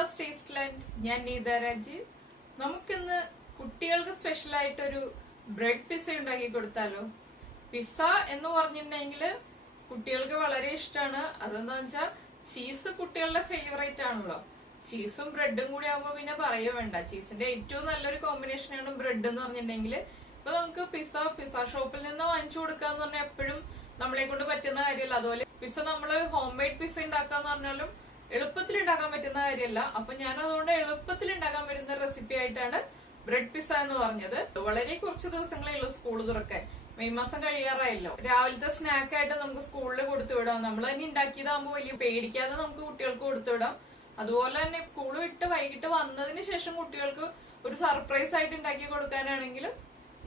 Neetha's taste land. ഞാൻ നീത രാജീവ്. നമുക്കിന്ന് കുട്ടികൾക്ക് സ്പെഷ്യൽ ആയിട്ടൊരു ബ്രെഡ് പിസ്സ ഉണ്ടാക്കി കൊടുത്താലോ? പിസ്സ എന്ന് പറഞ്ഞിട്ടുണ്ടെങ്കിൽ കുട്ടികൾക്ക് വളരെ ഇഷ്ടമാണ്. അതെന്താ വെച്ചാൽ ചീസ് കുട്ടികളുടെ ഫേവറേറ്റ് ആണല്ലോ. ചീസും ബ്രെഡും കൂടി ആവുമ്പോ പിന്നെ പറയേ വേണ്ട. ചീസിന്റെ ഏറ്റവും നല്ലൊരു കോമ്പിനേഷനാണ് ബ്രെഡ് എന്ന് പറഞ്ഞിട്ടുണ്ടെങ്കിൽ. ഇപ്പൊ നമുക്ക് പിസ്സ ഷോപ്പിൽ നിന്ന് വാങ്ങിച്ചു കൊടുക്കാന്ന് പറഞ്ഞാൽ എപ്പോഴും നമ്മളെ കൊണ്ട് പറ്റുന്ന കാര്യമല്ല. അതുപോലെ പിസ്സ നമ്മള് ഹോം മെയ്ഡ് പിസ്സ ഉണ്ടാക്കാന്ന് പറഞ്ഞാലും എളുപ്പത്തിൽ ഉണ്ടാക്കാൻ പറ്റുന്ന കാര്യമല്ല. അപ്പൊ ഞാൻ അതുകൊണ്ട് എളുപ്പത്തിൽ ഉണ്ടാക്കാൻ പറ്റുന്ന റെസിപ്പി ആയിട്ടാണ് ബ്രെഡ് പിസ്സ എന്ന് പറഞ്ഞത്. വളരെ കുറച്ച് ദിവസങ്ങളേ ഉള്ളൂ സ്കൂൾ തുറക്കാൻ. മെയ് മാസം കഴിയാറായല്ലോ. രാവിലത്തെ സ്നാക്ക് ആയിട്ട് നമുക്ക് സ്കൂളിൽ കൊടുത്തു വിടാം. നമ്മൾ തന്നെ ഉണ്ടാക്കിയതാകുമ്പോൾ വലിയ പേടിക്കാതെ നമുക്ക് കുട്ടികൾക്ക് കൊടുത്തു വിടാം. അതുപോലെ തന്നെ സ്കൂൾ വിട്ട് വൈകിട്ട് വന്നതിന് ശേഷം കുട്ടികൾക്ക് ഒരു സർപ്രൈസ് ആയിട്ട് ഉണ്ടാക്കി കൊടുക്കാനാണെങ്കിലും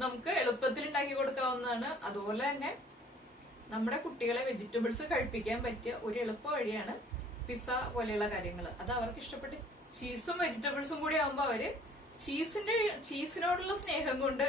നമുക്ക് എളുപ്പത്തിൽ ഉണ്ടാക്കി കൊടുക്കാവുന്നതാണ്. അതുപോലെ തന്നെ നമ്മുടെ കുട്ടികളെ വെജിറ്റബിൾസ് കഴിപ്പിക്കാൻ പറ്റിയ ഒരു എളുപ്പ വഴിയാണ് പിസ്സ പോലെയുള്ള കാര്യങ്ങൾ. അത് അവർക്ക് ഇഷ്ടപ്പെട്ട് ചീസും വെജിറ്റബിൾസും കൂടി ആവുമ്പോ അവര് ചീസിനോടുള്ള സ്നേഹം കൊണ്ട്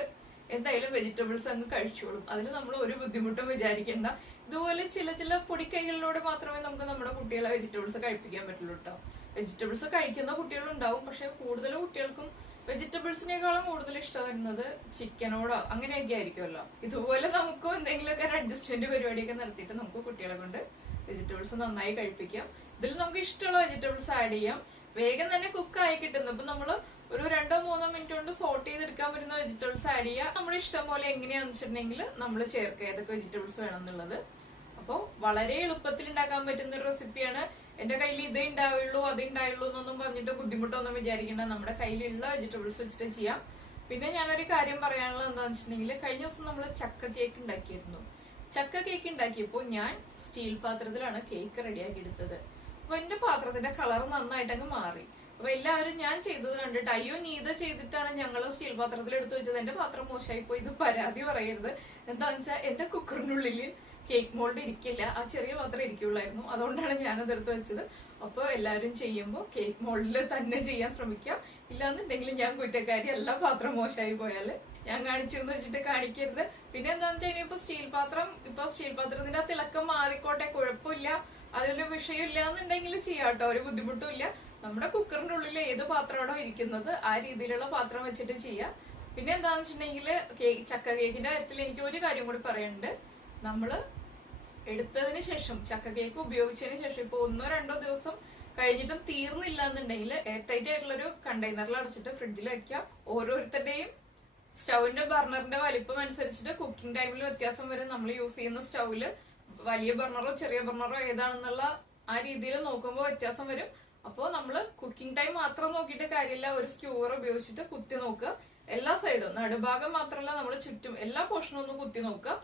എന്തായാലും വെജിറ്റബിൾസ് അങ്ങ് കഴിച്ചോളും. അതിൽ നമ്മൾ ഒരു ബുദ്ധിമുട്ടും വിചാരിക്കേണ്ട. ഇതുപോലെ ചില പൊടിക്കൈകളിലൂടെ മാത്രമേ നമുക്ക് നമ്മുടെ കുട്ടികളെ വെജിറ്റബിൾസ് കഴിപ്പിക്കാൻ പറ്റുള്ളൂ കേട്ടോ. വെജിറ്റബിൾസ് കഴിക്കുന്ന കുട്ടികളുണ്ടാവും, പക്ഷെ കൂടുതൽ കുട്ടികൾക്കും വെജിറ്റബിൾസിനേക്കാളും കൂടുതൽ ഇഷ്ടം വരുന്നത് ചിക്കനോടോ അങ്ങനെയൊക്കെ ആയിരിക്കുമല്ലോ. ഇതുപോലെ നമുക്കും എന്തെങ്കിലുമൊക്കെ ഒരു അഡ്ജസ്റ്റ്മെന്റ് പരിപാടിയൊക്കെ നടത്തിയിട്ട് നമുക്ക് കുട്ടികളെ കൊണ്ട് വെജിറ്റബിൾസ് നന്നായി കഴിപ്പിക്കാം. ഇതിൽ നമുക്ക് ഇഷ്ടമുള്ള വെജിറ്റബിൾസ് ആഡ് ചെയ്യാം. വേഗം തന്നെ കുക്ക് ആയി കിട്ടുന്നു. ഇപ്പൊ നമ്മള് ഒരു 2-3 മിനിറ്റ് കൊണ്ട് സോർട്ട് ചെയ്തെടുക്കാൻ പറ്റുന്ന വെജിറ്റബിൾസ് ആഡ് ചെയ്യുക. നമ്മുടെ ഇഷ്ടം പോലെ എങ്ങനെയാന്ന് വെച്ചിട്ടുണ്ടെങ്കിൽ നമ്മൾ ചേർക്കുക ഏതൊക്കെ വെജിറ്റബിൾസ് വേണം എന്നുള്ളത്. അപ്പൊ വളരെ എളുപ്പത്തിൽ ഉണ്ടാക്കാൻ പറ്റുന്ന ഒരു റെസിപ്പിയാണ്. എന്റെ കയ്യിൽ ഇതേ ഉണ്ടാവുള്ളൂ അതേ ഉണ്ടാവുള്ളൂ എന്നൊന്നും പറഞ്ഞിട്ട് ബുദ്ധിമുട്ടൊന്നും വിചാരിക്കേണ്ട. നമ്മുടെ കയ്യിലുള്ള വെജിറ്റബിൾസ് വെച്ചിട്ട് ചെയ്യാം. പിന്നെ ഞാനൊരു കാര്യം പറയാനുള്ളത് എന്താണെന്ന് വെച്ചിട്ടുണ്ടെങ്കിൽ, കഴിഞ്ഞ ദിവസം നമ്മൾ ചക്ക കേക്ക് ഉണ്ടാക്കിയിരുന്നു. ചക്ക കേക്ക് ഉണ്ടാക്കിയപ്പോൾ ഞാൻ സ്റ്റീൽ പാത്രത്തിലാണ് കേക്ക് റെഡിയാക്കി എടുത്തത്. അപ്പൊ എന്റെ പാത്രത്തിന്റെ കളർ നന്നായിട്ടങ്ങ് മാറി. അപ്പൊ എല്ലാവരും ഞാൻ ചെയ്തത് കണ്ടിട്ട് അയ്യോ നീത ചെയ്തിട്ടാണ് ഞങ്ങള് സ്റ്റീൽ പാത്രത്തിൽ എടുത്തു വെച്ചത്, എന്റെ പാത്രം മോശമായി പോയി, ഇത് പരാതി പറയരുത്. എന്താന്ന് വെച്ചാൽ എന്റെ കുക്കറിന്റെ ഉള്ളില് കേക്ക് മോൾഡ് ഇരിക്കില്ല, ആ ചെറിയ പാത്രം ഇരിക്കുള്ളായിരുന്നു. അതുകൊണ്ടാണ് ഞാനത് എടുത്ത് വെച്ചത്. അപ്പൊ എല്ലാവരും ചെയ്യുമ്പോൾ കേക്ക് മോൾഡിൽ തന്നെ ചെയ്യാൻ ശ്രമിക്കാം. ഇല്ലാന്നുണ്ടെങ്കിൽ ഞാൻ കുറ്റക്കാരി. എല്ലാ പാത്രം മോശമായി പോയാല് ഞാൻ കാണിച്ചു എന്ന് വെച്ചിട്ട് കാണിക്കരുത്. പിന്നെ എന്താന്ന് വെച്ചാൽ ഇപ്പൊ സ്റ്റീൽ പാത്രത്തിന്റെ ആ തിളക്കം മാറിക്കോട്ടെ, കുഴപ്പമില്ല, അതിലൊരു വിഷയമില്ല എന്നുണ്ടെങ്കിൽ ചെയ്യാം കേട്ടോ, ഒരു ബുദ്ധിമുട്ടും ഇല്ല. നമ്മുടെ കുക്കറിന്റെ ഉള്ളിൽ ഏത് പാത്രമാണോ ഇരിക്കുന്നത് ആ രീതിയിലുള്ള പാത്രം വെച്ചിട്ട് ചെയ്യാം. പിന്നെ എന്താന്ന് വെച്ചിട്ടുണ്ടെങ്കിൽ ചക്ക കേക്കിന്റെ കാര്യത്തിൽ എനിക്ക് ഒരു കാര്യം കൂടി പറയാനുണ്ട്. നമ്മള് എടുത്തതിന് ശേഷം ചക്ക കേക്ക് ഉപയോഗിച്ചതിന് ശേഷം ഇപ്പൊ 1-2 ദിവസം കഴിഞ്ഞിട്ടും തീർന്നില്ല എന്നുണ്ടെങ്കിൽ എയർ ടൈറ്റ് ആയിട്ടുള്ളൊരു കണ്ടെയ്നറിൽ അടച്ചിട്ട് ഫ്രിഡ്ജിൽ വെക്കാം. ഓരോരുത്തരുടെയും സ്റ്റൗവിന്റെ ബർണറിന്റെ വലിപ്പം അനുസരിച്ചിട്ട് കുക്കിംഗ് ടൈമിൽ വ്യത്യാസം വരും. നമ്മൾ യൂസ് ചെയ്യുന്ന സ്റ്റൗവില് വലിയ ബർണറോ ചെറിയ ബർണറോ ഏതാണെന്നുള്ള ആ രീതിയിൽ നോക്കുമ്പോൾ വ്യത്യാസം വരും. അപ്പോൾ നമ്മള് കുക്കിംഗ് ടൈം മാത്രം നോക്കിയിട്ട് കാര്യമില്ല. ഒരു സ്ക്യൂർ ഉപയോഗിച്ചിട്ട് കുത്തി നോക്കുക. എല്ലാ സൈഡും, നടുഭാഗം മാത്രമല്ല നമ്മൾ ചുറ്റും എല്ലാ പോർഷനും ഒന്ന് കുത്തി നോക്കുക.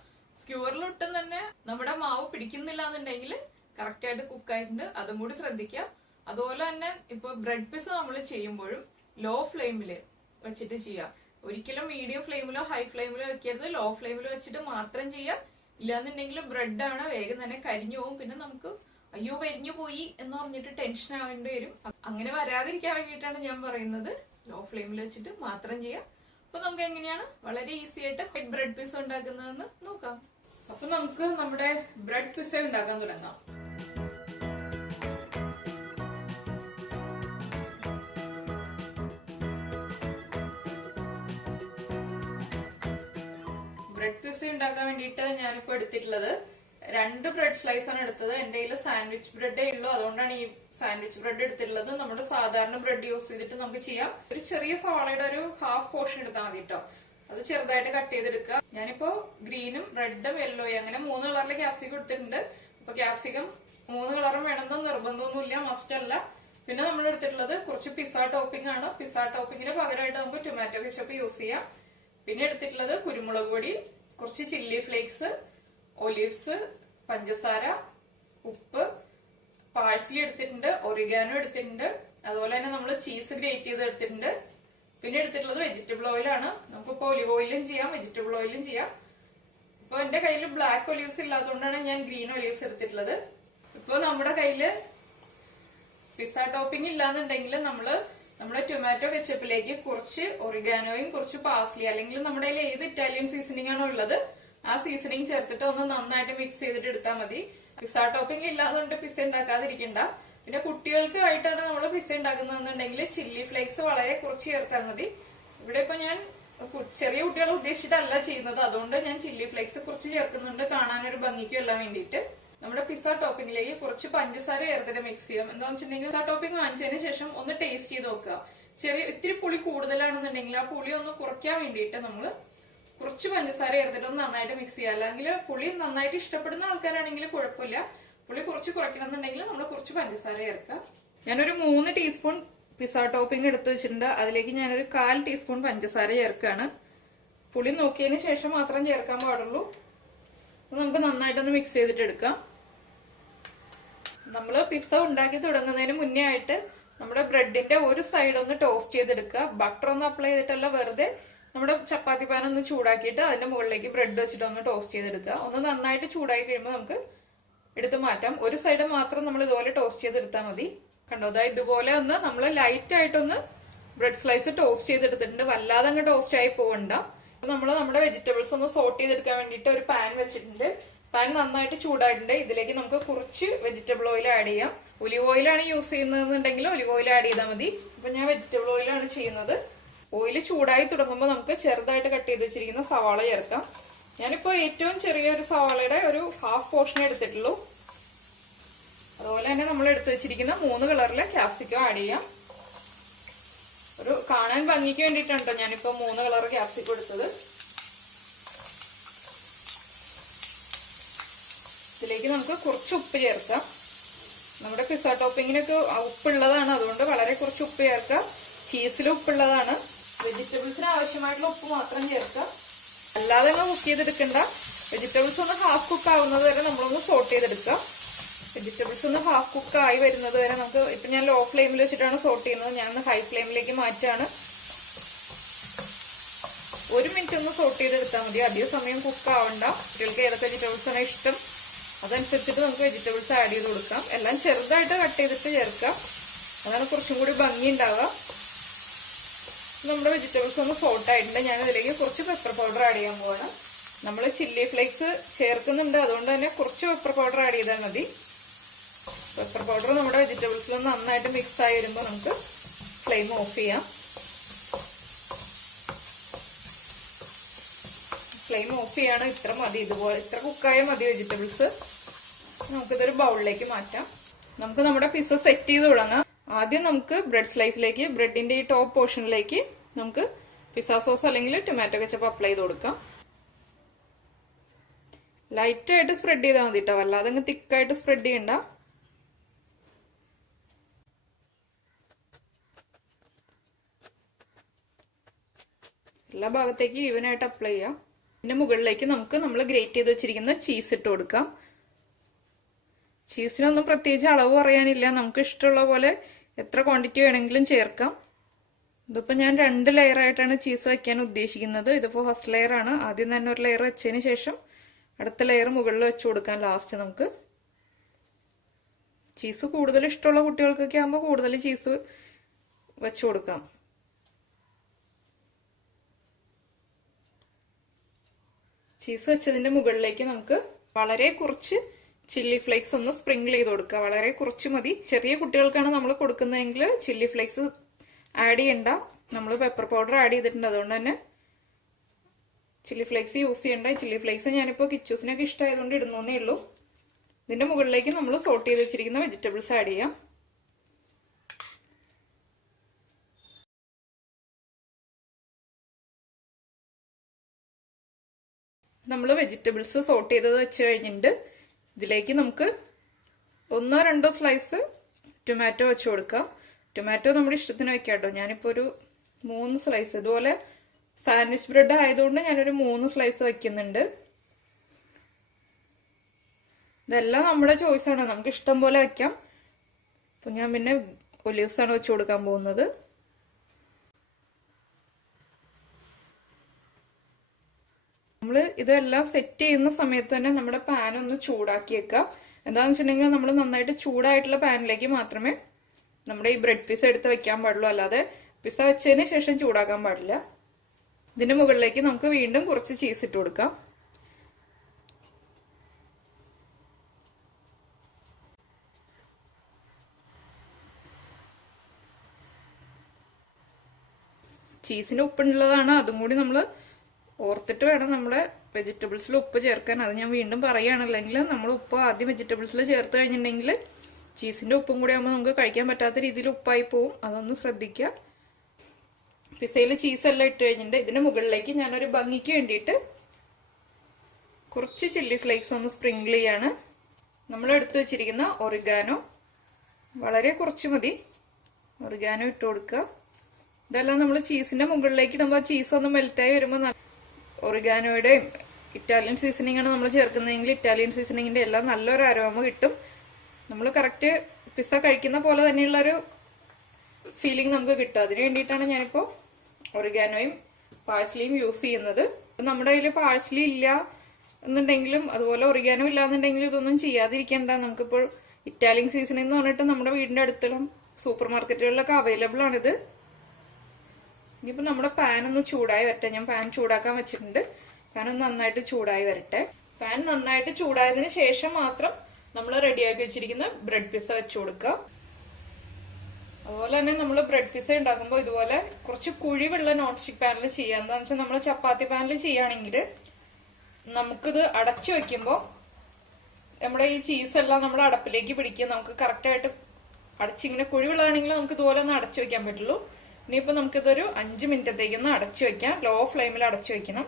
സ്ക്യൂറിലൊട്ടും തന്നെ നമ്മുടെ മാവ് പിടിക്കുന്നില്ല എന്നുണ്ടെങ്കിൽ കറക്റ്റ് ആയിട്ട് കുക്കായിട്ടുണ്ട്, അതും കൂടി ശ്രദ്ധിക്കുക. അതുപോലെ തന്നെ ഇപ്പൊ ബ്രെഡ് പിസ്സ നമ്മൾ ചെയ്യുമ്പോഴും ലോ ഫ്ലെയിമില് വെച്ചിട്ട് ചെയ്യാം. ഒരിക്കലും മീഡിയം ഫ്ലെയിമിലോ ഹൈ ഫ്ലെയിമിലോ വെക്കരുത്. ലോ ഫ്ലെയിമിൽ വെച്ചിട്ട് മാത്രം ചെയ്യാം. ഇല്ലാന്നുണ്ടെങ്കിൽ ബ്രെഡാണ് വേഗം തന്നെ കരിഞ്ഞു പോകും. പിന്നെ നമുക്ക് അയ്യോ കരിഞ്ഞു പോയി എന്ന് പറഞ്ഞിട്ട് ടെൻഷൻ ആവേണ്ടി വരും. അങ്ങനെ വരാതിരിക്കാൻ വേണ്ടിയിട്ടാണ് ഞാൻ പറയുന്നത് ലോ ഫ്ലെയിമിൽ വെച്ചിട്ട് മാത്രം ചെയ്യാം. അപ്പൊ നമുക്ക് എങ്ങനെയാണ് വളരെ ഈസി ആയിട്ട് ബ്രെഡ് പിസ്സ ഉണ്ടാക്കുന്നതെന്ന് നോക്കാം. അപ്പൊ നമുക്ക് നമ്മുടെ ബ്രെഡ് പിസ്സ ഉണ്ടാക്കാൻ തുടങ്ങാം. ബ്രെഡ് പിസ്സ ഉണ്ടാക്കാൻ വേണ്ടിയിട്ട് ഞാനിപ്പോ എടുത്തിട്ടുള്ളത് 2 ബ്രെഡ് സ്ലൈസ് ആണ് എടുത്തത്. എന്റെ കയ്യിൽ സാൻഡ്വിച്ച് ബ്രെഡേ ഉള്ളൂ, അതുകൊണ്ടാണ് ഈ സാൻഡ്വിച്ച് ബ്രെഡ് എടുത്തിട്ടുള്ളത്. നമ്മുടെ സാധാരണ ബ്രെഡ് യൂസ് ചെയ്തിട്ട് നമുക്ക് ചെയ്യാം. ഒരു ചെറിയ സവാളയുടെ ഒരു ഹാഫ് പോർഷൻ എടുത്താൽ മതി കേട്ടോ. അത് ചെറുതായിട്ട് കട്ട് ചെയ്തെടുക്കുക. ഞാനിപ്പോ ഗ്രീനും റെഡും യെല്ലോയും അങ്ങനെ 3 കളറിൽ ക്യാപ്സിക്കം എടുത്തിട്ടുണ്ട്. അപ്പൊ ക്യാപ്സിക്കം 3 കളറും വേണമെന്ന് നിർബന്ധമൊന്നുമില്ല, മസ്റ്റ് അല്ല. പിന്നെ നമ്മൾ എടുത്തിട്ടുള്ളത് കുറച്ച് പിസ്സ ടോപ്പിംഗ് ആണ്. പിസ്സ ടോപ്പിങ്ങിന് പകരമായിട്ട് നമുക്ക് ടൊമാറ്റോ കെച്ചപ്പ് യൂസ് ചെയ്യാം. പിന്നെ എടുത്തിട്ടുള്ളത് കുരുമുളക് പൊടി, കുറച്ച് ചില്ലി ഫ്ലേക്സ്, ഒലിവ്സ്, പഞ്ചസാര, ഉപ്പ്, പാഴ്സലി എടുത്തിട്ടുണ്ട്, ഒറിഗാനോ എടുത്തിട്ടുണ്ട്. അതുപോലെ തന്നെ നമ്മൾ ചീസ് ഗ്രേറ്റ് ചെയ്ത് എടുത്തിട്ടുണ്ട്. പിന്നെ എടുത്തിട്ടുള്ളത് വെജിറ്റബിൾ ഓയിലാണ്. നമുക്കിപ്പോ ഒലിവ് ഓയിലും ചെയ്യാം വെജിറ്റബിൾ ഓയിലും ചെയ്യാം. ഇപ്പൊ എന്റെ കയ്യിൽ ബ്ലാക്ക് ഒലിവ്സ് ഇല്ലാത്തതുകൊണ്ടാണ് ഞാൻ ഗ്രീൻ ഒലിവ്സ് എടുത്തിട്ടുള്ളത്. ഇപ്പൊ നമ്മുടെ കയ്യില് പിസ്സ ടോപ്പിംഗ് ഇല്ലാന്നുണ്ടെങ്കിൽ നമ്മുടെ ടൊമാറ്റോ കെച്ചപ്പിലേക്ക് കുറച്ച് ഒറിഗാനോയും കുറച്ച് പാസ്ലി അല്ലെങ്കിൽ നമ്മുടെ കയ്യിൽ ഏത് ഇറ്റാലിയൻ സീസണിംഗ് ആണോ ഉള്ളത് ആ സീസണിങ് ചേർത്തിട്ട് ഒന്ന് നന്നായിട്ട് മിക്സ് ചെയ്തിട്ട് എടുത്താൽ മതി. പിസ്സ ടോപ്പിംഗ് ഇല്ലാതുകൊണ്ട് പിസ്സ ഉണ്ടാക്കാതിരിക്കണ്ട. പിന്നെ കുട്ടികൾക്ക് ആയിട്ടാണ് നമ്മൾ പിസ്സ ഉണ്ടാക്കുന്നതെന്നുണ്ടെങ്കിൽ ചില്ലി ഫ്ലേക്സ് വളരെ കുറച്ച് ചേർത്താൽ മതി. ഇവിടെ ഇപ്പൊ ഞാൻ ചെറിയ കുട്ടികളെ ഉദ്ദേശിച്ചിട്ടല്ല ചെയ്യുന്നത്, അതുകൊണ്ട് ഞാൻ ചില്ലി ഫ്ലേക്സ് കുറച്ച് ചേർക്കുന്നുണ്ട്, കാണാനൊരു ഭംഗിക്കും എല്ലാം വേണ്ടിയിട്ട്. നമ്മുടെ പിസ്സ ടോപ്പിംഗിലേക്ക് കുറച്ച് പഞ്ചസാര ചേർത്തിട്ട് മിക്സ് ചെയ്യാം. എന്താണെന്ന് വെച്ചിട്ടുണ്ടെങ്കിൽ പിസ്സ ടോപ്പിംഗ് വാങ്ങിച്ചതിന് ശേഷം ഒന്ന് ടേസ്റ്റ് ചെയ്ത് നോക്കുക. ഇത്തിരി പുളി കൂടുതലാണെന്നുണ്ടെങ്കിൽ ആ പുളി ഒന്ന് കുറയ്ക്കാൻ വേണ്ടിയിട്ട് നമ്മൾ കുറച്ച് പഞ്ചസാര ചേർത്തിട്ട് ഒന്ന് നന്നായിട്ട് മിക്സ് ചെയ്യുക. അല്ലെങ്കിൽ പുളി നന്നായിട്ട് ഇഷ്ടപ്പെടുന്ന ആൾക്കാരാണെങ്കിൽ കുഴപ്പമില്ല, പുളി കുറച്ച് കുറയ്ക്കണം എന്നുണ്ടെങ്കിൽ നമ്മൾ കുറച്ച് പഞ്ചസാര ചേർക്കുക. ഞാനൊരു 3 ടീസ്പൂൺ പിസ്സ ടോപ്പിംഗ് എടുത്ത് വെച്ചിട്ടുണ്ട്. അതിലേക്ക് ഞാനൊരു 1/4 ടീസ്പൂൺ പഞ്ചസാര ചേർക്കുകയാണ്. പുളി നോക്കിയതിന് ശേഷം മാത്രം ചേർക്കാൻ പാടുള്ളൂ. നമുക്ക് നന്നായിട്ടൊന്ന് മിക്സ് ചെയ്തിട്ട് എടുക്കാം. നമ്മൾ പിസ്സ ഉണ്ടാക്കി തുടങ്ങുന്നതിന് മുന്നേ ആയിട്ട് നമ്മുടെ ബ്രെഡിന്റെ ഒരു സൈഡ് ഒന്ന് ടോസ്റ്റ് ചെയ്തെടുക്കുക. ബട്ടർ ഒന്നും അപ്ലൈ ചെയ്തിട്ടല്ല, വെറുതെ നമ്മുടെ ചപ്പാത്തി പാൻ ഒന്ന് ചൂടാക്കിയിട്ട് അതിന്റെ മുകളിലേക്ക് ബ്രെഡ് വെച്ചിട്ട് ഒന്ന് ടോസ്റ്റ് ചെയ്തെടുക്കുക. ഒന്ന് നന്നായിട്ട് ചൂടായി കഴിയുമ്പോൾ നമുക്ക് എടുത്ത് മാറ്റാം. ഒരു സൈഡ് മാത്രം നമ്മൾ ഇതുപോലെ ടോസ്റ്റ് ചെയ്തെടുത്താൽ മതി. കണ്ടോ, അതായത് ഇതുപോലെ ഒന്ന് നമ്മൾ ലൈറ്റ് ആയിട്ടൊന്ന് ബ്രെഡ് സ്ലൈസ് ടോസ്റ്റ് ചെയ്തെടുത്തിട്ടുണ്ട്. വല്ലാതെ അങ്ങ് ടോസ്റ്റ് ആയി പോകണ്ട. നമ്മൾ നമ്മുടെ വെജിറ്റബിൾസ് ഒന്ന് സോട്ട് ചെയ്തെടുക്കാൻ വേണ്ടിയിട്ട് ഒരു പാൻ വെച്ചിട്ടുണ്ട്. പാൻ നന്നായിട്ട് ചൂടായിട്ടുണ്ട്. ഇതിലേക്ക് നമുക്ക് കുറച്ച് വെജിറ്റബിൾ ഓയിൽ ആഡ് ചെയ്യാം. ഒലിവ് ഓയിലാണ് യൂസ് ചെയ്യുന്നതെന്നുണ്ടെങ്കിൽ ഒലിവ് ഓയിൽ ആഡ് ചെയ്താൽ മതി. അപ്പൊ ഞാൻ വെജിറ്റബിൾ ഓയിലാണ് ചെയ്യുന്നത്. ഓയിൽ ചൂടായി തുടങ്ങുമ്പോൾ നമുക്ക് ചെറുതായിട്ട് കട്ട് ചെയ്ത് വെച്ചിരിക്കുന്ന സവാള ചേർക്കാം. ഞാനിപ്പോ ഏറ്റവും ചെറിയൊരു സവാളയുടെ ഒരു 1/2 പോർഷൻ എടുത്തിട്ടുള്ളൂ. അതുപോലെ തന്നെ നമ്മൾ എടുത്തു വെച്ചിരിക്കുന്ന 3 കളറിലെ ക്യാപ്സിക്കം ആഡ് ചെയ്യാം. ഒരു കാണാൻ ഭംഗിക്ക് വേണ്ടിയിട്ടാണ് ഞാനിപ്പോ 3 കളർ ക്യാപ്സിക്കം എടുത്തത്. ഇതിലേക്ക് നമുക്ക് കുറച്ച് ഉപ്പ് ചേർക്കാം. നമ്മുടെ പിസ്സ ടോപ്പിങ്ങിനൊക്കെ ഉപ്പുള്ളതാണ്, അതുകൊണ്ട് വളരെ കുറച്ച് ഉപ്പ് ചേർക്കാം. ചീസിൽ ഉപ്പുള്ളതാണ്. വെജിറ്റബിൾസിന് ആവശ്യമായിട്ടുള്ള ഉപ്പ് മാത്രം ചേർക്കാം. അല്ലാതെ ഒന്ന് കുക്ക് ചെയ്തെടുക്കണ്ട. വെജിറ്റബിൾസ് ഒന്ന് ഹാഫ് കുക്ക് ആവുന്നത് വരെ നമ്മളൊന്ന് സോട്ട് ചെയ്തെടുക്കാം. വെജിറ്റബിൾസ് ഒന്ന് ഹാഫ് കുക്ക് ആയി വരുന്നത് വരെ നമുക്ക്, ഇപ്പൊ ഞാൻ ലോ ഫ്ലെയിമിൽ വെച്ചിട്ടാണ് സോട്ട് ചെയ്യുന്നത്, ഞാനൊന്ന് ഹൈ ഫ്ലെയിമിലേക്ക് മാറ്റാണ്. 1 മിനിറ്റ് ഒന്ന് സോട്ട് ചെയ്തെടുത്താൽ മതി. അധികം സമയം കുക്ക് ആവണ്ട. കുട്ടികൾക്ക് ഏതൊക്കെ വെജിറ്റബിൾസ് ആണ് ഇഷ്ടം അതനുസരിച്ചിട്ട് നമുക്ക് വെജിറ്റബിൾസ് ആഡ് ചെയ്ത് കൊടുക്കാം. എല്ലാം ചെറുതായിട്ട് കട്ട് ചെയ്തിട്ട് ചേർക്കാം, അതാണ് കുറച്ചും കൂടി ഭംഗി ഉണ്ടാവുക. നമ്മുടെ വെജിറ്റബിൾസ് ഒന്ന് സോട്ട് ആയിട്ടുണ്ട്. ഞാൻ ഇതിലേക്ക് കുറച്ച് പെപ്പർ പൗഡർ ആഡ് ചെയ്യാൻ പോവാണ്. നമ്മൾ ചില്ലി ഫ്ലേക്സ് ചേർക്കുന്നുണ്ട്, അതുകൊണ്ട് തന്നെ കുറച്ച് പെപ്പർ പൗഡർ ആഡ് ചെയ്താൽ മതി. പെപ്പർ പൗഡർ നമ്മുടെ വെജിറ്റബിൾസിൽ നന്നായിട്ട് മിക്സ് ആയി വരുമ്പോൾ നമുക്ക് ഫ്ലെയിം ഓഫ് ചെയ്യാം. ഫ്ലെയിം ഓഫ് ചെയ്യാണ്. ഇത്ര മതി, ഇതുപോലെ ഇത്ര കുക്കായ മതി വെജിറ്റബിൾസ്. നമുക്കിതൊരു ബൗളിലേക്ക് മാറ്റാം. നമുക്ക് നമ്മുടെ പിസ്സ സെറ്റ് ചെയ്ത് തുടങ്ങാം. ആദ്യം നമുക്ക് ബ്രെഡ് സ്ലൈസിലേക്ക്, ബ്രെഡിന്റെ ഈ ടോപ്പ് പോർഷനിലേക്ക് നമുക്ക് പിസ്സ സോസ് അല്ലെങ്കിൽ ടൊമാറ്റോ കെച്ചപ്പ് അപ്ലൈ ചെയ്ത് കൊടുക്കാം. ലൈറ്റ് ആയിട്ട് സ്പ്രെഡ് ചെയ്താൽ മതി കേട്ടോ, വല്ലാതെ അങ്ങ് തിക്കായിട്ട് സ്പ്രെഡ് ചെയ്യണ്ട. എല്ലാ ഭാഗത്തേക്കും ഈവൻ ആയിട്ട് അപ്ലൈ ചെയ്യാം. ഇതിന്റെ മുകളിലേക്ക് നമുക്ക് നമ്മൾ ഗ്രേറ്റ് ചെയ്ത് വെച്ചിരിക്കുന്ന ചീസ് ഇട്ട് കൊടുക്കാം. ചീസിനൊന്നും പ്രത്യേകിച്ച് അളവ് പറയാനില്ല, നമുക്ക് ഇഷ്ടമുള്ള പോലെ എത്ര ക്വാണ്ടിറ്റി വേണമെങ്കിലും ചേർക്കാം. ഇതിപ്പോ ഞാൻ 2 ലെയർ ആയിട്ടാണ് ചീസ് വെക്കാൻ ഉദ്ദേശിക്കുന്നത്. ഇതിപ്പോ ഫസ്റ്റ് ലെയർ ആണ്. ആദ്യം തന്നെ ഒരു ലെയർ വെച്ചതിന് ശേഷം അടുത്ത ലെയർ മുകളിൽ വെച്ച് കൊടുക്കാം. ലാസ്റ്റ് നമുക്ക് ചീസ് കൂടുതൽ ഇഷ്ടമുള്ള കുട്ടികൾക്കൊക്കെ ആകുമ്പോൾ കൂടുതൽ ചീസ് വെച്ചു കൊടുക്കാം. ചീസ് വെച്ചതിന്റെ മുകളിലേക്ക് നമുക്ക് വളരെ കുറച്ച് ചില്ലി ഫ്ലേക്സ് ഒന്ന് സ്പ്രിങ്കിൾ ചെയ്ത് കൊടുക്കുക. വളരെ കുറച്ച് മതി. ചെറിയ കുട്ടികൾക്കാണ് നമ്മൾ കൊടുക്കുന്നതെങ്കിൽ ചില്ലി ഫ്ലേക്സ് ആഡ് ചെയ്യണ്ട. നമ്മൾ പെപ്പർ പൗഡർ ആഡ് ചെയ്തിട്ടുണ്ട്, അതുകൊണ്ട് തന്നെ ചില്ലി ഫ്ലേക്സ് യൂസ് ചെയ്യണ്ട. ചില്ലി ഫ്ലേക്സ് ഞാനിപ്പോൾ കിച്ചൂസിനൊക്കെ ഇഷ്ടമായതുകൊണ്ട് ഇടുന്നേ ഉള്ളൂ. ഇതിന്റെ മുകളിലേക്ക് നമ്മൾ സോട്ട് ചെയ്ത് വെച്ചിരിക്കുന്ന വെജിറ്റബിൾസ് ആഡ് ചെയ്യാം. നമ്മൾ വെജിറ്റബിൾസ് സോട്ട് ചെയ്തത് വെച്ച് കഴിഞ്ഞിട്ട് ഇതിലേക്ക് നമുക്ക് 1-2 സ്ലൈസ് ടൊമാറ്റോ വെച്ച് കൊടുക്കാം. ടൊമാറ്റോ നമ്മുടെ ഇഷ്ടത്തിന് വെക്കാം കേട്ടോ. ഞാനിപ്പോ ഒരു 3 സ്ലൈസ്, ഇതുപോലെ സാൻഡ്വിച്ച് ബ്രെഡ് ആയതുകൊണ്ട് ഞാനൊരു 3 സ്ലൈസ് വെക്കുന്നുണ്ട്. ഇതെല്ലാം നമ്മുടെ ചോയ്സാണ്, നമുക്ക് ഇഷ്ടം പോലെ വെക്കാം. അപ്പൊ ഞാൻ പിന്നെ ഒലിവ്സ് ആണ് വെച്ച് കൊടുക്കാൻ പോകുന്നത്. നമ്മൾ ഇതെല്ലാം സെറ്റ് ചെയ്യുന്ന സമയത്ത് തന്നെ നമ്മുടെ പാൻ ഒന്ന് ചൂടാക്കി വെക്കാം. എന്താണെന്ന് വെച്ചിട്ടുണ്ടെങ്കിൽ നമ്മൾ നന്നായിട്ട് ചൂടായിട്ടുള്ള പാനിലേക്ക് മാത്രമേ നമ്മുടെ ഈ ബ്രെഡ് പീസ് എടുത്ത് വെക്കാൻ പാടുള്ളൂ, അല്ലാതെ പിസ്സ വെച്ചതിന് ശേഷം ചൂടാക്കാൻ പാടില്ല. ഇതിന്റെ മുകളിലേക്ക് നമുക്ക് വീണ്ടും കുറച്ച് ചീസ് ഇട്ട് കൊടുക്കാം. ചീസിന് ഉപ്പുള്ളതാണ്, അതും കൂടി നമ്മൾ ഓർത്തിട്ട് വേണം നമ്മുടെ വെജിറ്റബിൾസിൽ ഉപ്പ് ചേർക്കാൻ. അത് ഞാൻ വീണ്ടും പറയുകയാണ്. അല്ലെങ്കിൽ നമ്മൾ ഉപ്പ് ആദ്യം വെജിറ്റബിൾസിൽ ചേർത്ത് കഴിഞ്ഞിട്ടുണ്ടെങ്കിൽ ചീസിന്റെ ഉപ്പും കൂടി ആകുമ്പോൾ നമുക്ക് കഴിക്കാൻ പറ്റാത്ത രീതിയിൽ ഉപ്പായി പോവും. അതൊന്ന് ശ്രദ്ധിക്കുക. പിസയിൽ ചീസെല്ലാം ഇട്ട് കഴിഞ്ഞിട്ട് ഇതിന്റെ മുകളിലേക്ക് ഞാനൊരു ഭംഗിക്ക് വേണ്ടിയിട്ട് കുറച്ച് ചില്ലി ഫ്ലേക്സ് ഒന്ന് സ്പ്രിങ്കിൾ ചെയ്യാണ്. നമ്മൾ എടുത്തു വെച്ചിരിക്കുന്ന ഒറിഗാനോ വളരെ കുറച്ച് മതി. ഒറിഗാനോ ഇട്ട് കൊടുക്കുക. ഇതെല്ലാം നമ്മൾ ചീസിന്റെ മുകളിലേക്ക് ഇടുമ്പോൾ ചീസ് ഒന്ന് മെൽറ്റായി വരുമ്പോൾ ഒറിഗാനോയുടെയും ഇറ്റാലിയൻ സീസണിംഗ് ആണ് നമ്മൾ ചേർക്കുന്നതെങ്കിൽ ഇറ്റാലിയൻ സീസണിങ്ങിന്റെ എല്ലാം നല്ലൊരു അരോമ കിട്ടും. നമ്മൾ കറക്റ്റ് പിസ്സ കഴിക്കുന്ന പോലെ തന്നെയുള്ളൊരു ഫീലിംഗ് നമുക്ക് കിട്ടും. അതിന് വേണ്ടിയിട്ടാണ് ഞാനിപ്പോൾ ഒറിഗാനോയും പാഴ്സലിയും യൂസ് ചെയ്യുന്നത്. നമ്മുടെ കയ്യിൽ പാഴ്സലി ഇല്ല എന്നുണ്ടെങ്കിലും അതുപോലെ ഒറിഗാനോ ഇല്ല എന്നുണ്ടെങ്കിലും ഇതൊന്നും ചെയ്യാതിരിക്കേണ്ട. നമുക്കിപ്പോൾ ഇറ്റാലിയൻ സീസണിംഗ് എന്ന് പറഞ്ഞിട്ട് നമ്മുടെ വീടിന്റെ അടുത്തുള്ള സൂപ്പർ മാർക്കറ്റുകളിലൊക്കെ അവൈലബിൾ ആണിത്. ഇനിയിപ്പോൾ നമ്മുടെ പാൻ ഒന്ന് ചൂടായി വരട്ടെ. ഞാൻ പാൻ ചൂടാക്കാൻ വെച്ചിട്ടുണ്ട്. പാൻ ഒന്ന് നന്നായിട്ട് ചൂടായി വരട്ടെ. പാൻ നന്നായിട്ട് ചൂടായതിനു ശേഷം മാത്രം നമ്മൾ റെഡിയാക്കി വെച്ചിരിക്കുന്ന ബ്രെഡ് പിസ്സ വെച്ചു കൊടുക്കുക. അതുപോലെ തന്നെ നമ്മൾ ബ്രെഡ് പിസ്സ ഉണ്ടാക്കുമ്പോൾ ഇതുപോലെ കുറച്ച് കുഴിവുള്ള നോൺ സ്റ്റിക് പാനിൽ ചെയ്യാം. എന്താണെന്ന് വെച്ചാൽ നമ്മൾ ചപ്പാത്തി പാനിൽ ചെയ്യുകയാണെങ്കിൽ നമുക്കിത് അടച്ചു വെക്കുമ്പോൾ നമ്മുടെ ഈ ചീസ് എല്ലാം നമ്മുടെ അടപ്പിലേക്ക് പിടിക്കുക. നമുക്ക് കറക്റ്റായിട്ട് അടച്ചിങ്ങനെ കുഴിവുള്ളതാണെങ്കിൽ നമുക്ക് ഇതുപോലെ ഒന്ന് അടച്ചു വെക്കാൻ പറ്റുള്ളൂ. ഇനിയിപ്പോൾ നമുക്കിതൊരു 5 മിനിറ്റത്തേക്കൊന്ന് അടച്ചു വെക്കാം. ലോ ഫ്ലെയിമിൽ അടച്ചു വെക്കണം.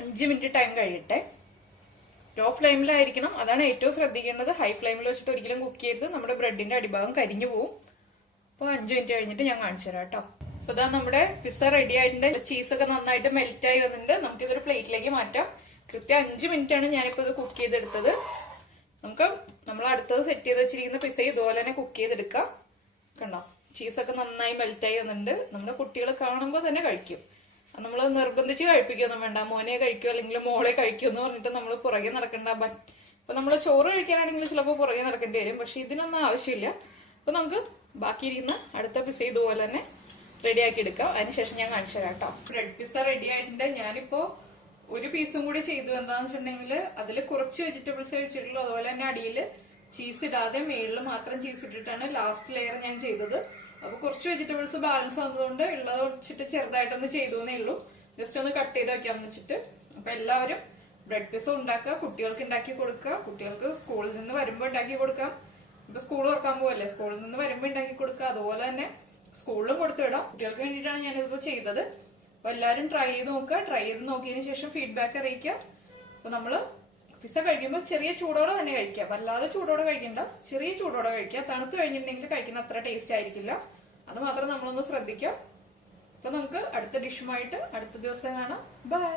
5 മിനിറ്റ് ടൈം കഴിയട്ടെ. ലോ ഫ്ലെയിമിലായിരിക്കണം, അതാണ് ഏറ്റവും ശ്രദ്ധിക്കേണ്ടത്. ഹൈ ഫ്ലെയിമിൽ വെച്ചിട്ട് ഒരിക്കലും കുക്ക് ചെയ്ത് നമ്മുടെ ബ്രെഡിന്റെ അടിഭാഗം കരിഞ്ഞു പോവും. അപ്പോൾ 5 മിനിറ്റ് കഴിഞ്ഞിട്ട് ഞാൻ കാണിച്ചു തരാം കേട്ടോ. അപ്പൊ ഇതാ നമ്മുടെ പിസ്സ റെഡി ആയിട്ടുണ്ട്. ചീസൊക്കെ നന്നായിട്ട് മെൽറ്റ് ആയി വന്നിട്ടുണ്ട്. നമുക്കിതൊരു പ്ലേറ്റിലേക്ക് മാറ്റാം. കൃത്യം 5 മിനിറ്റ് ആണ് ഞാനിപ്പോ ഇത് കുക്ക് ചെയ്തെടുത്തത്. നമ്മൾ അടുത്തത് സെറ്റ് ചെയ്ത് വെച്ചിരിക്കുന്ന പിസ്സ ഇതുപോലെ തന്നെ കുക്ക് ചെയ്തെടുക്കാം. കണ്ടോ, ചീസൊക്കെ നന്നായി മെൽറ്റായി വന്നിട്ടുണ്ട്. നമ്മുടെ കുട്ടികൾ കാണുമ്പോൾ തന്നെ കഴിക്കും. നമ്മൾ നിർബന്ധിച്ച് കഴിപ്പിക്കൊന്നും വേണ്ട. മോനെ കഴിക്കോ അല്ലെങ്കിൽ മോളെ കഴിക്കോ എന്ന് പറഞ്ഞിട്ട് നമ്മൾ പുറകെ നടക്കണ്ട. ഇപ്പൊ നമ്മൾ ചോറ് കഴിക്കാനാണെങ്കിൽ ചിലപ്പോൾ പുറകെ നടക്കേണ്ടി വരും. പക്ഷെ ഇതിനൊന്നും ആവശ്യമില്ല. അപ്പൊ നമുക്ക് ബാക്കിയിരിക്കുന്ന അടുത്ത പിസ്സ ഇതുപോലെ തന്നെ റെഡിയാക്കി എടുക്കാം. അതിനുശേഷം ഞാൻ കാണിച്ചു തരാം കേട്ടോ. ബ്രെഡ് പിസ്സ റെഡി ആയിട്ടുണ്ട്. ഞാനിപ്പോ ഒരു പീസും കൂടി ചെയ്തു. എന്താന്ന് വെച്ചിട്ടുണ്ടെങ്കിൽ അതിൽ കുറച്ച് വെജിറ്റബിൾസ് വെച്ചിട്ടുള്ളൂ. അതുപോലെ തന്നെ അടിയിൽ ചീസ് ഇടാതെ മേളിൽ മാത്രം ചീസ് ഇട്ടിട്ടാണ് ലാസ്റ്റ് ലെയർ ഞാൻ ചെയ്തത്. അപ്പൊ കുറച്ച് വെജിറ്റബിൾസ് ബാലൻസ് വന്നതുകൊണ്ട് ഉള്ളത് വെച്ചിട്ട് ചെറുതായിട്ടൊന്ന് ചെയ്തു എന്നേ ഉള്ളൂ. ജസ്റ്റ് ഒന്ന് കട്ട് ചെയ്ത് വെക്കാന്ന് വെച്ചിട്ട്. അപ്പൊ എല്ലാവരും ബ്രെഡ് പിസ്സ ഉണ്ടാക്കുക, കുട്ടികൾക്ക് ഉണ്ടാക്കി കൊടുക്കുക. കുട്ടികൾക്ക് സ്കൂളിൽ നിന്ന് വരുമ്പോൾ ഉണ്ടാക്കി കൊടുക്കാം. ഇപ്പൊ സ്കൂൾ തുറക്കാൻ പോവല്ലേ, സ്കൂളിൽ നിന്ന് വരുമ്പോൾ ഉണ്ടാക്കി കൊടുക്കുക. അതുപോലെ തന്നെ സ്കൂളിലും കൊടുത്തുവിടാം. കുട്ടികൾക്ക് വേണ്ടിയിട്ടാണ് ഞാനിതിപ്പോ ചെയ്തത്. അപ്പൊ എല്ലാവരും ട്രൈ ചെയ്ത് നോക്കുക. ട്രൈ ചെയ്ത് നോക്കിയതിനു ശേഷം ഫീഡ്ബാക്ക് അറിയിക്കുക. അപ്പൊ നമ്മള് പിസ്സ കഴിക്കുമ്പോൾ ചെറിയ ചൂടോടെ തന്നെ കഴിക്കുക. വല്ലാതെ ചൂടോടെ കഴിക്കണ്ട, ചെറിയ ചൂടോടെ കഴിക്കുക. തണുത്ത് കഴിഞ്ഞിട്ടുണ്ടെങ്കിൽ കഴിക്കുന്ന അത്ര ടേസ്റ്റ് ആയിരിക്കില്ല. അത് മാത്രം നമ്മളൊന്ന് ശ്രദ്ധിക്കാം. അപ്പൊ നമുക്ക് അടുത്ത ഡിഷുമായിട്ട് അടുത്ത ദിവസം കാണാം. ബൈ.